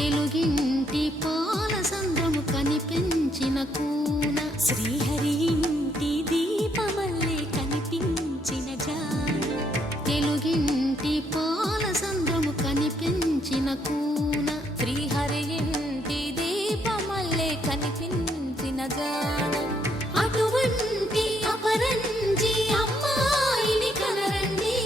తెలుగింటి పాలసంద్రము కనిపించిన కూన శ్రీహరి ఇంటి దీపమల్లే కనిపించిన జాన తెలుగింటి పాలసంద్రము కనిపించిన కూన శ్రీహరి ఇంటి దీపమల్లే కనిపించిన జాన అటువంటి అపరంజి అమ్మాయిని కనరండి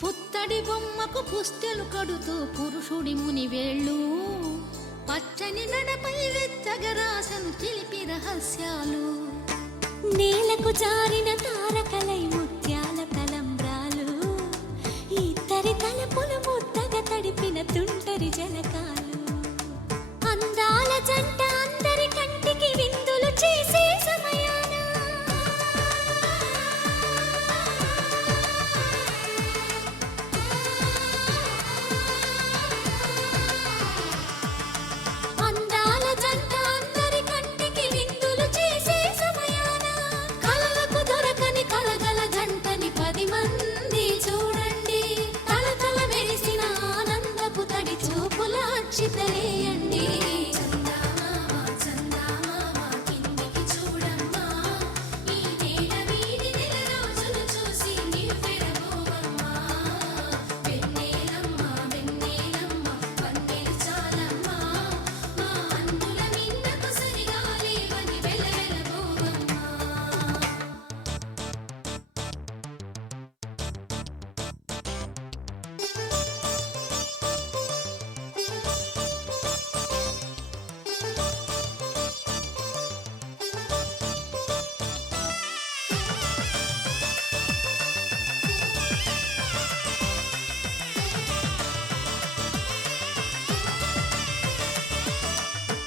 పుత్తడి బొమ్మకు పుస్తెలు కడుతూ పురుషుడి ముని వేళ్ళు పచ్చని నడపై వెచ్చగరాసను చిలిపి రహస్యాలు నేలకు జారిన తారకలై ముత్యాల తలంబ్రాలు ఇద్దరి తలపులు ముద్దగా తడిపిన తుంటరి జలకాలు అందాల జంట అందరి కంటికి విందులు చేసే సమయాన అందాల జంట అందరి కంటికి విందులు చేసే సమయాన కలలకు దొరకని కలగల జంటని 10 మంది చూడండి తలతల మెరిసిన ఆనందపు తడి చూపుల అచ్చితలేయండి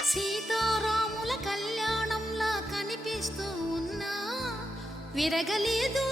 సీతారాముల కళ్యాణంలా కనిపిస్తూ ఉన్నా విరగలేదు